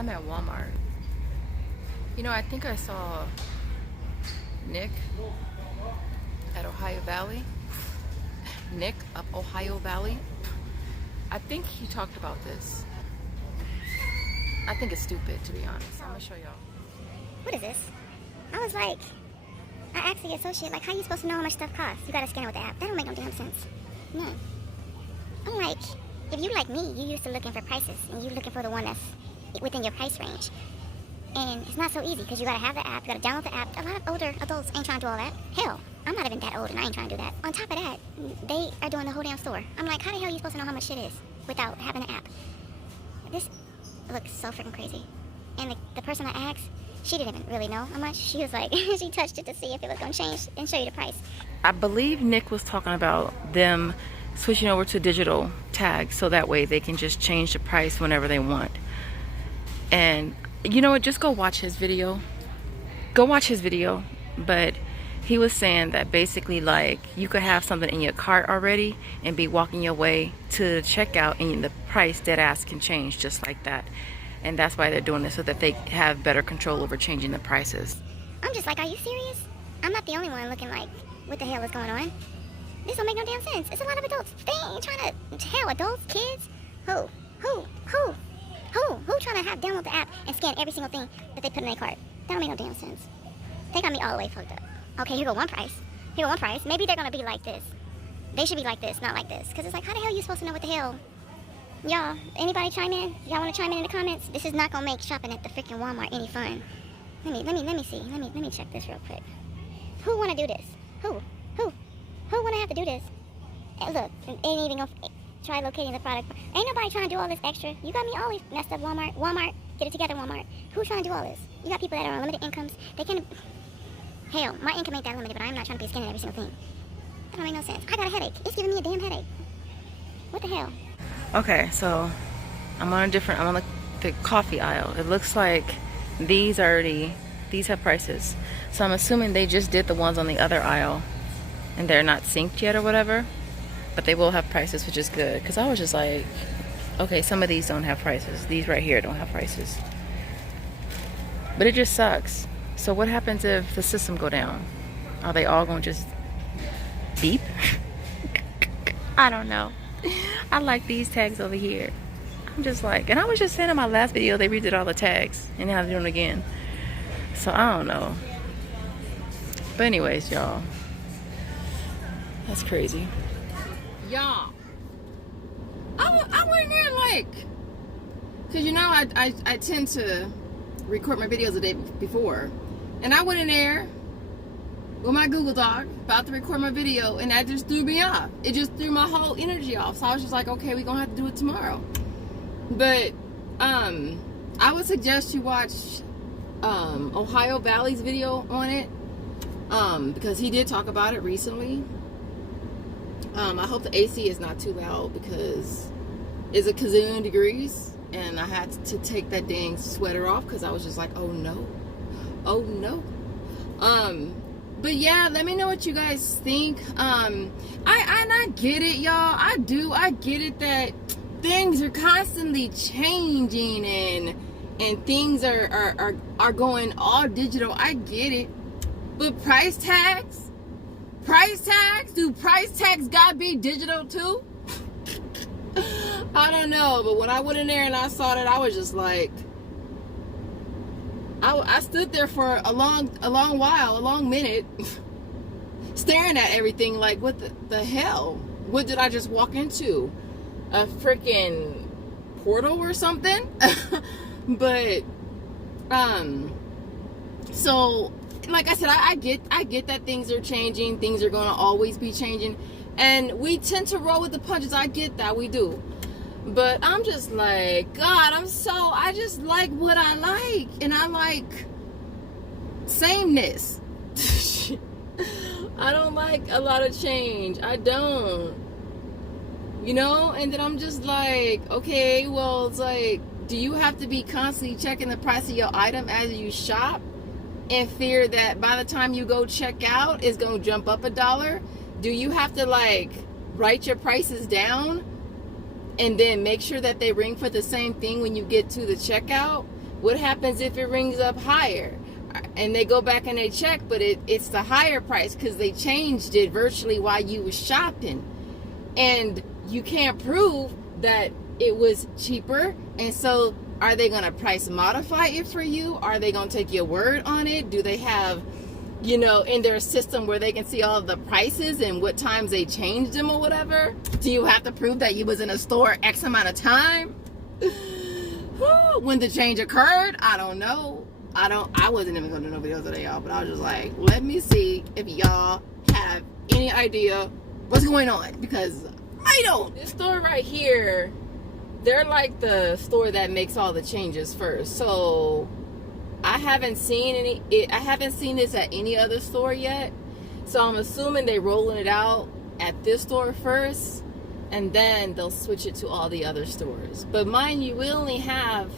I'm at Walmart. You know, I think I saw Nick at Ohio Valley. Nick of Ohio Valley. I think he talked about this. I think it's stupid, to be honest. I'm gonna show y'all. What is this? I was like, I asked the associate, like, how you supposed to know how much stuff costs? You gotta scan it with the app. That don't make no damn sense. No. I'm like, if you like me, you used to looking for prices, and you looking for the one that's within your price range. And it's not so easy, because you gotta have the app, you gotta download the app. A lot of older adults ain't trying to do all that. Hell, I'm not even that old, and I ain't trying to do that. On top of that, they are doing the whole damn store. I'm like, how the hell are you supposed to know how much shit is without having the app? This looks so freaking crazy. And the person I asked, she didn't even really know how much. She was like, she touched it to see if it was going to change and show you the price. I believe Nick was talking about them switching over to digital tags so that way they can just change the price whenever they want. And you know what, just go watch his video. Go watch his video. But he was saying that basically, like, you could have something in your cart already and be walking your way to the checkout and the price dead ass can change just like that. And that's why they're doing this, so that they have better control over changing the prices. I'm just like, are you serious? I'm not the only one looking like, what the hell is going on? This don't make no damn sense. It's a lot of adults. They ain't trying to, hell, adults, kids? Who trying to download the app and scan every single thing that they put in their cart? That don't make no damn sense. They got me all the way fucked up. Okay, here go one price. Here go one price. Maybe they're gonna be like this. They should be like this, not like this. Because it's like, how the hell are you supposed to know what the hell? Y'all, anybody chime in? Y'all want to chime in the comments? This is not gonna make shopping at the freaking Walmart any fun. Let me see. Let me check this real quick. Who wanna do this? Who wanna have to do this? Look, ain't even gonna try locating the product. Ain't nobody trying to do all this extra. You got me always messed up, Walmart. Get it together, Walmart. Who's trying to do all this? You got people that are on limited incomes. They can. Hell, my income ain't that limited, but I'm not trying to be scanning every single thing. That don't make no sense. I got a headache. It's giving me a damn headache. What the hell? Okay, so I'm on the coffee aisle. It looks like these have prices. So I'm assuming they just did the ones on the other aisle and they're not synced yet or whatever. But they will have prices, which is good. Because I was just like, okay, some of these don't have prices. These right here don't have prices. But it just sucks. So what happens if the system go down? Are they all going to just beep? I don't know. I like these tags over here. I'm just like, and I was just saying in my last video, they redid all the tags and now they're doing it again. So I don't know. But anyways, y'all, that's crazy. Y'all, I went in there like, cause you know I tend to record my videos the day before, and I went in there with my Google Doc about to record my video, and that just threw me off. It just threw my whole energy off. So I was just like, okay, we're gonna have to do it tomorrow. But I would suggest you watch Ohio Valley's video on it, because he did talk about it recently. I hope the AC is not too loud because it's a kazillion degrees, and I had to take that dang sweater off because I was just like, oh no. But yeah, let me know what you guys think. I get it, y'all. I get it that things are constantly changing and things are going all digital. I get it. But price tags? Do price tags gotta be digital too? I don't know, but when I went in there and I saw that, I was just like, I stood there for a long minute, staring at everything like, what the hell? What did I just walk into? A freaking portal or something? But, so, like I said, I get that things are changing, things are gonna always be changing, and we tend to roll with the punches. I get that, we do. But I'm just like, God, I just like what I like, and I like sameness. I don't like a lot of change. I don't. You know? And then I'm just like, okay, well, it's like, do you have to be constantly checking the price of your item as you shop and fear that by the time you go check out, it's going to jump up $1? Do you have to, like, write your prices down and then make sure that they ring for the same thing when you get to the checkout? What happens if it rings up higher? And they go back and they check, but it's the higher price because they changed it virtually while you was shopping. And you can't prove that it was cheaper. And so are they going to price modify it for you? Are they going to take your word on it? Do they have, you know, in their system where they can see all of the prices and what times they changed them or whatever? Do you have to prove that you was in a store X amount of time when the change occurred? I don't know. I wasn't even going to do no videos today, y'all, but I was just like, let me see if y'all have any idea what's going on, because I don't. This store right here, they're like the store that makes all the changes first. So I haven't seen I haven't seen this at any other store yet. So I'm assuming they're rolling it out at this store first, and then they'll switch it to all the other stores. But mind you, we have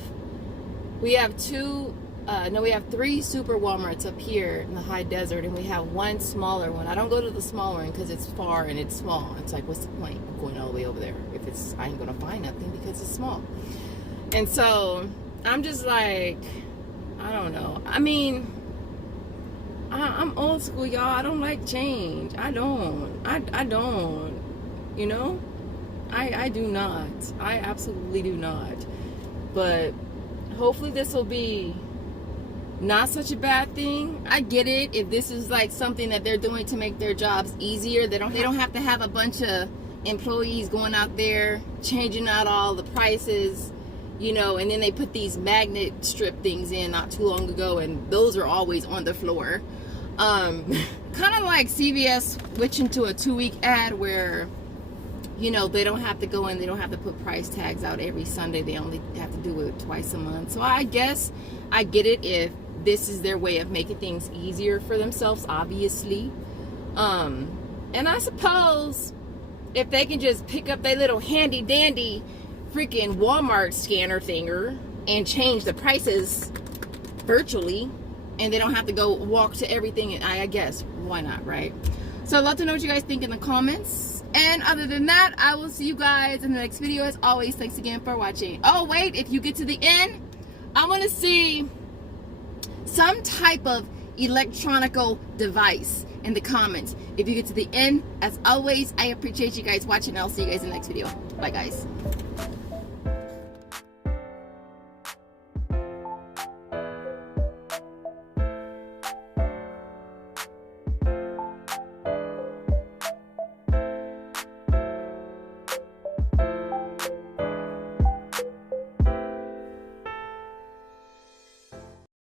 3 super Walmarts up here in the high desert, and we have 1 smaller one. I don't go to the smaller one because it's far and it's small. It's like, what's the point of going all the way over there if I ain't gonna find nothing because it's small? And so I'm just like, I don't know. I mean, I'm old school, y'all. I don't like change. I don't. You know, I do not. I absolutely do not. But hopefully this will be not such a bad thing. I get it if this is like something that they're doing to make their jobs easier. They don't have to have a bunch of employees going out there changing out all the prices, you know, and then they put these magnet strip things in not too long ago, and those are always on the floor. Kind of like CVS switching to a 2-week ad where, you know, they don't have to go in, they don't have to put price tags out every Sunday. They only have to do it twice a month. So I guess I get it if this is their way of making things easier for themselves, obviously. And I suppose if they can just pick up their little handy dandy freaking Walmart scanner thinger and change the prices virtually, and they don't have to go walk to everything, and I guess, why not, right? So I'd love to know what you guys think in the comments. And other than that, I will see you guys in the next video. As always, thanks again for watching. Oh wait, if you get to the end, I want to see some type of electronical device in the comments. If you get to the end, as always, I appreciate you guys watching. I'll see you guys in the next video. Bye guys.